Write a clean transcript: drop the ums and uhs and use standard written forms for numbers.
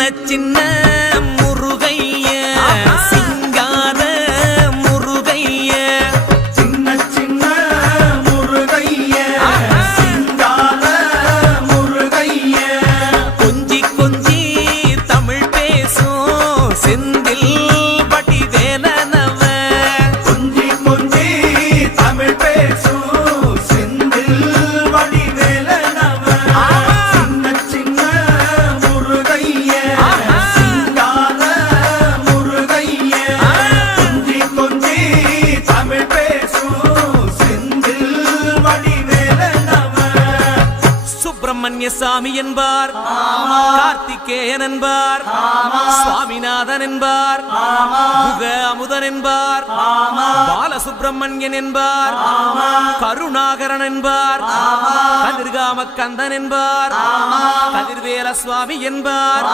சின்ன முருகைய சிங்கார முருகைய சின்ன சின்ன முருகைய சிங்கார முருகைய கொஞ்சி கொஞ்சி தமிழ் பேசும் செந்தில் வடிவேலனவ கொஞ்சி கொஞ்சி தமிழ் பேசும் செந்தில் வடிவேலனவ சின்ன சின்ன முருகைய சிங்கார முருகைய கொஞ்சி கொஞ்சி தமிழ் பேசும் செந்தில் வடிவேலனவ சுப்பிரமணிய சாமி என்பார், கார்த்திகேயன் என்பார், சுவாமிநாதன் என்பார், முக அமுதன் என்பார், பாலசுப்பிரமணியன் என்பார், கருணாகரன் என்பார், கதிர்காம கந்தன் என்பார், கதிர்வேல சுவாமி என்பார்.